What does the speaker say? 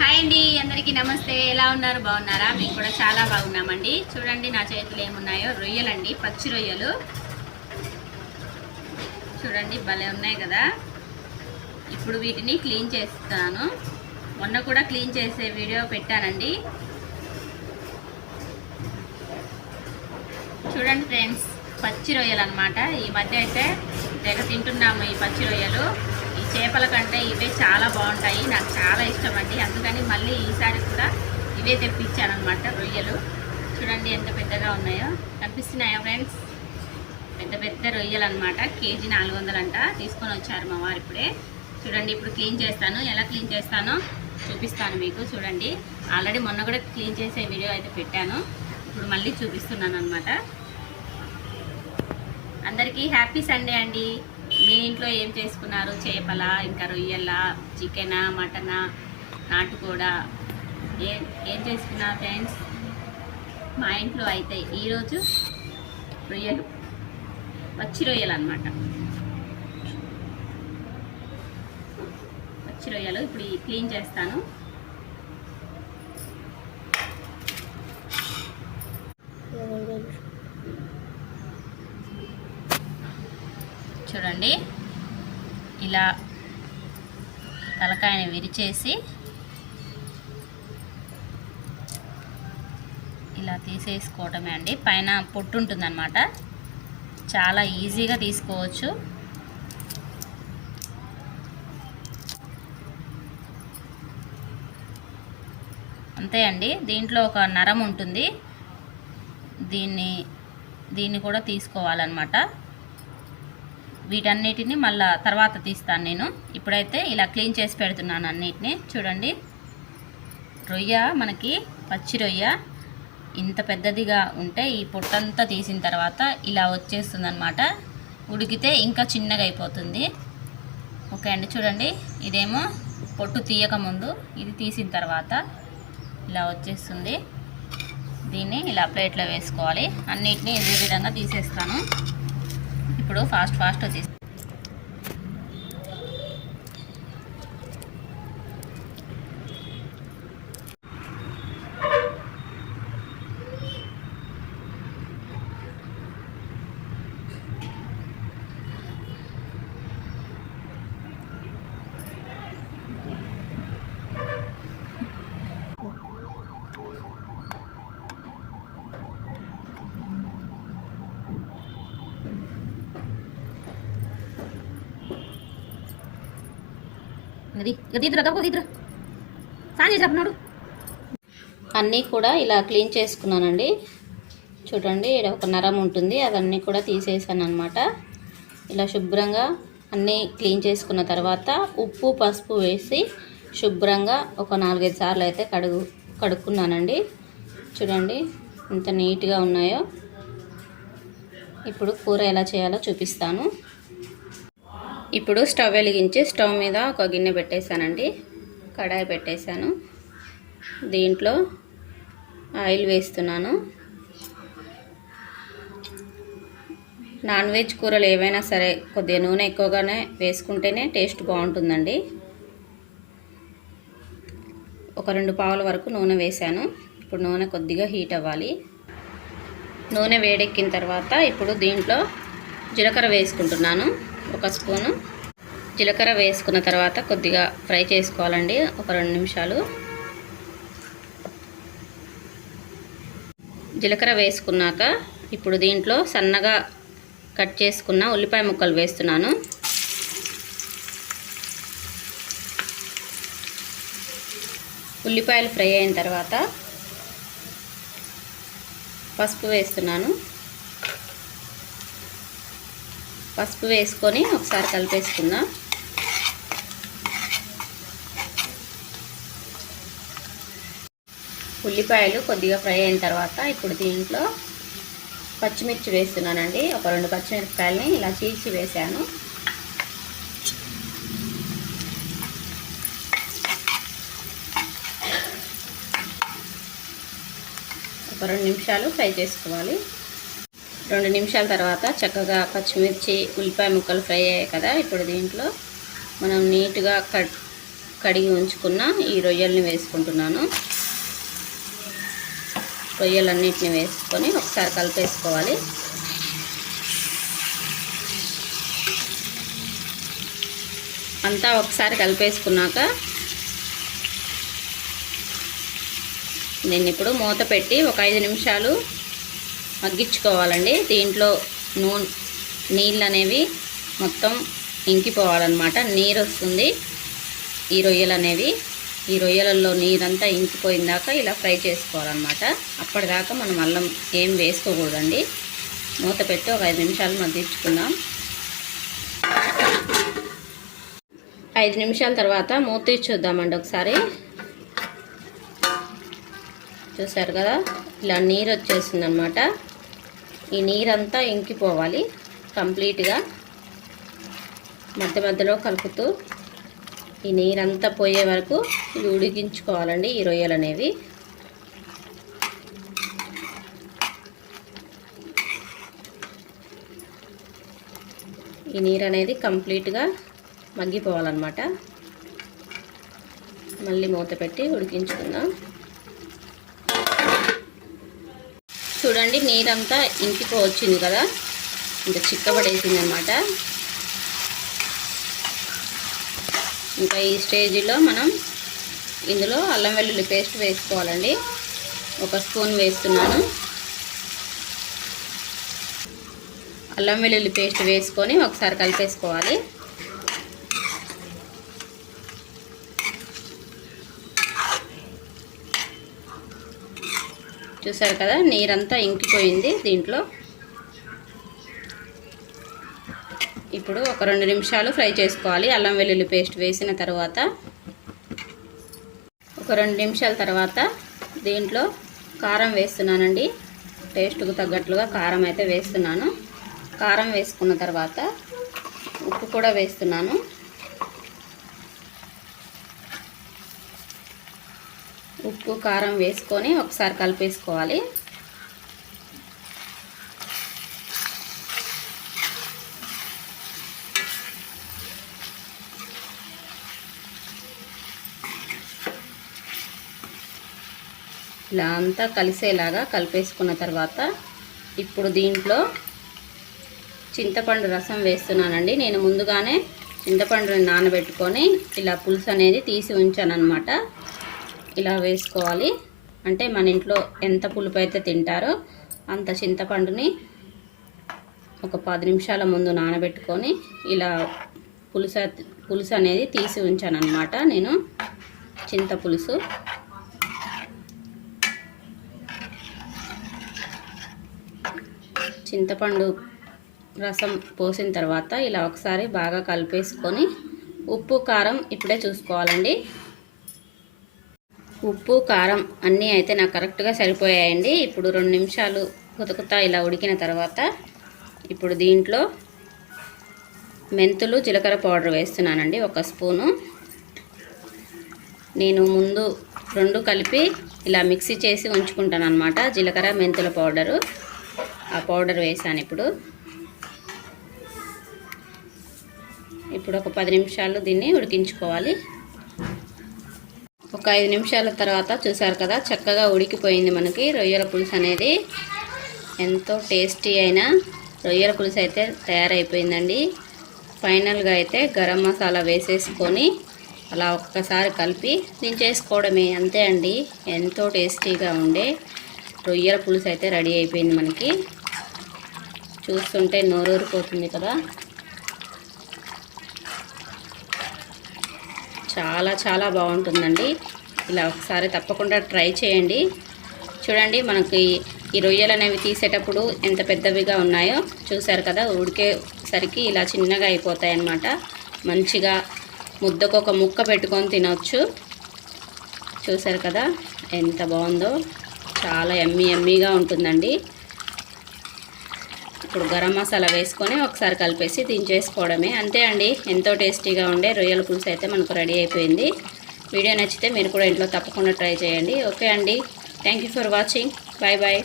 Hi అండి అందరికీ నమస్తే. ఎలా ఉన్నారు? బాగున్నారా? మేము కూడా చాలా బాగున్నామండి. చూడండి నా చేతులు ఏమున్నాయో? రొయ్యలండి పచ్చి రొయ్యలు. చూడండి భలే ఉన్నాయి కదా. ఇప్పుడు వీటిని క్లీన్ చేస్తాను. మొన్న కూడా క్లీన్ చేసే వీడియో పెట్టానండి. చూడండి ఫ్రెండ్స్ పచ్చి రొయ్యలు అనమాట ఈ మధ్య అయితే తెగ తింటున్నాము ఈ పచ్చి రొయ్యలు. చేపల కంటే ఇవే చాలా బాగుంటాయి. నాకు చాలా ఇష్టం అండి. అందుకని మళ్ళీ ఈసారి కూడా ఇవే తెప్పించాను అనమాట రొయ్యలు. చూడండి ఎంత పెద్దగా ఉన్నాయో. కనిపిస్తున్నాయా ఫ్రెండ్స్? పెద్ద పెద్ద రొయ్యలు అనమాట కేజీ నాలుగు వందలంట. తీసుకొని వచ్చారు మా వారు ఇప్పుడే. చూడండి ఇప్పుడు క్లీన్ చేస్తాను. ఎలా క్లీన్ చేస్తానో చూపిస్తాను మీకు. చూడండి ఆల్రెడీ మొన్న కూడా క్లీన్ చేసే వీడియో అయితే పెట్టాను. ఇప్పుడు మళ్ళీ చూపిస్తున్నాను అనమాట అందరికీ హ్యాపీ సండే అండి. మీ ఇంట్లో ఏం చేసుకున్నారు? చేపల? ఇంకా రొయ్యల? చికెనా? మటనా? నాటుకోడ? ఏం ఏం చేసుకున్నారు ఫ్రెండ్స్? మా ఇంట్లో అయితే ఈరోజు రొయ్యలు. పచ్చి రొయ్యలు అనమాట పచ్చి రొయ్యలు ఇప్పుడు క్లీన్ చేస్తాను చూడండి ఇలా తలకాయని విరిచేసి ఇలా తీసేసుకోవటమే అండి. పైన పొట్టు ఉంటుందన్నమాట. చాలా ఈజీగా తీసుకోవచ్చు. అంతే అండి. దీంట్లో ఒక నరం ఉంటుంది. దీన్ని దీన్ని కూడా తీసుకోవాలన్నమాట. వీటన్నిటిని మళ్ళీ తర్వాత తీస్తాను నేను. ఇప్పుడైతే ఇలా క్లీన్ చేసి పెడుతున్నాను అన్నిటిని. చూడండి. రొయ్య మనకి పచ్చి రొయ్య. ఇంత పెద్దదిగా ఉంటే ఈ పొట్టంతా తీసిన తర్వాత ఇలా వచ్చేస్తుందనమాట ఉడికితే ఇంకా చిన్నగా అయిపోతుంది. ఓకే అండి చూడండి. ఇదేమో పొట్టు తీయకముందు ఇది తీసిన తర్వాత ఇలా వచ్చేస్తుంది. దీన్ని ఇలా ప్లేట్లో వేసుకోవాలి. అన్నిటిని ఇదే విధంగా తీసేస్తాను. ఇప్పుడు ఫాస్ట్ ఫాస్ట్ వచ్చేసి ఇది సాన్ చేసి అన్నీ కూడా ఇలా క్లీన్ చేసుకున్నానండి. చూడండి ఇక్కడ ఒక నరం ఉంటుంది అవన్నీ కూడా తీసేసాను అనమాట ఇలా శుభ్రంగా అన్నీ క్లీన్ చేసుకున్న తర్వాత ఉప్పు పసుపు వేసి శుభ్రంగా ఒక నాలుగైదు సార్లు అయితే కడుగు కడుక్కున్నానండి. చూడండి ఎంత నీట్గా ఉన్నాయో. ఇప్పుడు కూర ఎలా చేయాలో చూపిస్తాను. ఇప్పుడు స్టవ్ వెలిగించి స్టవ్ మీద ఒక గిన్నె పెట్టేశానండి. కడాయి పెట్టేశాను. దీంట్లో ఆయిల్ వేస్తున్నాను. నాన్ వెజ్ కూరలు ఏవైనా సరే కొద్దిగా నూనె ఎక్కువగానే వేసుకుంటేనే టేస్ట్ బాగుంటుందండి. ఒక రెండు పావుల వరకు నూనె వేశాను. ఇప్పుడు నూనె కొద్దిగా హీట్ అవ్వాలి. నూనె వేడెక్కిన తర్వాత ఇప్పుడు దీంట్లో జీలకర్ర వేసుకుంటున్నాను. ఒక స్పూను జీలకర్ర వేసుకున్న తర్వాత కొద్దిగా ఫ్రై చేసుకోవాలండి ఒక రెండు నిమిషాలు. జీలకర్ర వేసుకున్నాక ఇప్పుడు దీంట్లో సన్నగా కట్ చేసుకున్న ఉల్లిపాయ ముక్కలు వేస్తున్నాను. ఉల్లిపాయలు ఫ్రై అయిన తర్వాత పసుపు వేస్తున్నాను. పసుపు వేసుకొని ఒకసారి కలిపేసుకుందాం. ఉల్లిపాయలు కొద్దిగా ఫ్రై అయిన తర్వాత ఇప్పుడు దీంట్లో పచ్చిమిర్చి వేస్తున్నానండి. ఒక రెండు పచ్చిమిరపకాయలని ఇలా చీల్చి వేసాను ఒక రెండు నిమిషాలు ఫ్రై చేసుకోవాలి. రెండు నిమిషాల తర్వాత చక్కగా పచ్చిమిర్చి ఉల్లిపాయ ముక్కలు ఫ్రై అయ్యాయి కదా ఇప్పుడు దీంట్లో మనం నీట్గా కట్ కడిగి ఉంచుకున్న ఈ రొయ్యల్ని వేసుకుంటున్నాను. రొయ్యలన్నిటిని వేసుకొని ఒకసారి కలిపేసుకోవాలి. అంతా ఒకసారి కలిపేసుకున్నాక దీన్ని ఇప్పుడు మూత పెట్టి ఒక ఐదు నిమిషాలు మగ్గించుకోవాలండి. దీంట్లో నూనె నీళ్ళు అనేవి మొత్తం ఇంకిపోవాలన్నమాట. నీరు వస్తుంది ఈ రొయ్యలు అనేవి ఈ రొయ్యలలో నీరంతా ఇంకిపోయిందాక ఇలా ఫ్రై చేసుకోవాలన్నమాట. అప్పటిదాకా మనం అల్లం ఏం వేసుకోకూడదండి. మూత పెట్టి ఒక ఐదు నిమిషాలు మగ్గించుకుందాం. ఐదు నిమిషాల తర్వాత మూత చూద్దామండి ఒకసారి. చూసారు కదా? ఇలా నీరు వచ్చేసింది అనమాట ఈ నీరంతా ఇంకిపోవాలి కంప్లీట్గా మధ్య మధ్యలో కలుపుతూ ఈ నీరంతా పోయే వరకు ఇవి ఉడికించుకోవాలండి ఈ రొయ్యలు అనేవి. ఈ నీరు అనేది కంప్లీట్గా మగ్గిపోవాలన్నమాట. మళ్ళీ మూత పెట్టి ఉడికించుకుందాం. చూడండి నీరంతా ఇంకిపో వచ్చింది కదా. ఇంకా చిక్కబడేసింది అనమాట ఇంకా ఈ స్టేజ్లో మనం ఇందులో అల్లం వెల్లుల్లి పేస్ట్ వేసుకోవాలండి. ఒక స్పూన్ వేస్తున్నాను. అల్లం వెల్లుల్లి పేస్ట్ వేసుకొని ఒకసారి కలిపేసుకోవాలి. చూసారు కదా నీరంతా ఇంకిపోయింది దీంట్లో. ఇప్పుడు ఒక రెండు నిమిషాలు ఫ్రై చేసుకోవాలి. అల్లం వెల్లుల్లి పేస్ట్ వేసిన తర్వాత ఒక రెండు నిమిషాల తర్వాత దీంట్లో కారం వేస్తున్నానండి. టేస్ట్కు తగ్గట్లుగా కారం అయితే వేస్తున్నాను. కారం వేసుకున్న తర్వాత ఉప్పు కూడా వేస్తున్నాను. ఉప్పు కారం వేసుకొని ఒకసారి కలిపేసుకోవాలి. ఇలా అంతా కలిసేలాగా కలిపేసుకున్న తర్వాత ఇప్పుడు దీంట్లో చింతపండు రసం వేస్తున్నానండి. నేను ముందుగానే చింతపండుని నానబెట్టుకొని ఇలా పులుసు అనేది తీసి ఉంచాను అనమాట ఇలా వేసుకోవాలి. అంటే మన ఇంట్లో ఎంత పులుపు అయితే తింటారో అంత చింతపండుని ఒక పది నిమిషాల ముందు నానబెట్టుకొని ఇలా పులుసు పులుసు అనేది తీసి ఉంచాను నేను. చింత పులుసు. చింతపండు రసం పోసిన తర్వాత ఇలా ఒకసారి బాగా కలిపేసుకొని ఉప్పు కారం ఇప్పుడే చూసుకోవాలండి. ఉప్పు కారం అన్నీ అయితే నాకు కరెక్ట్గా సరిపోయాయండి. ఇప్పుడు రెండు నిమిషాలు కుతకుతా ఇలా ఉడికిన తర్వాత ఇప్పుడు దీంట్లో మెంతులు జీలకర్ర పౌడర్ వేస్తున్నానండి ఒక స్పూను. నేను ముందు రెండు కలిపి ఇలా మిక్సీ చేసి ఉంచుకుంటాను అనమాట జీలకర్ర మెంతుల పౌడరు. ఆ పౌడర్ వేసాను ఇప్పుడు. ఇప్పుడు ఒక పది నిమిషాలు దీన్ని ఉడికించుకోవాలి. ఒక ఐదు నిమిషాల తర్వాత చూసారు కదా చక్కగా ఉడికిపోయింది మనకి రొయ్యల పులుసు అనేది. ఎంతో టేస్టీ అయిన రొయ్యల పులుసు అయితే తయారైపోయిందండి. ఫైనల్గా అయితే గరం మసాలా వేసేసుకొని అలా ఒక్కసారి కలిపి దించేసుకోవడమే. అంతే అండి ఎంతో టేస్టీగా ఉండే రొయ్యల పులుసు అయితే రెడీ అయిపోయింది మనకి. చూస్తుంటే నోరూరిపోతుంది కదా. చాలా చాలా బాగుంటుందండి. ఇలా ఒకసారి తప్పకుండా ట్రై చేయండి. చూడండి మనకి ఈ రొయ్యలు అనేవి తీసేటప్పుడు ఎంత పెద్దవిగా ఉన్నాయో చూసారు కదా ఉడికేసరికి ఇలా చిన్నగా అయిపోతాయి అన్నమాట మంచిగా ముద్దకు ఒక ముక్క పెట్టుకొని తినవచ్చు చూసారు కదా ఎంత బాగుందో. చాలా ఎమ్మీ ఎమ్మీగా ఉంటుందండి. ఇప్పుడు గరం మసాలా వేసుకొని ఒకసారి కలిపేసి దించేసుకోవడమే. అంతే అండి ఎంతో టేస్టీగా ఉండే రొయ్యల పులుసు అయితే మనకు రెడీ అయిపోయింది. వీడియో నచ్చితే మీరు కూడా ఇంట్లో తప్పకుండా ట్రై చేయండి. ఓకే అండి thank you for watching. Bye bye.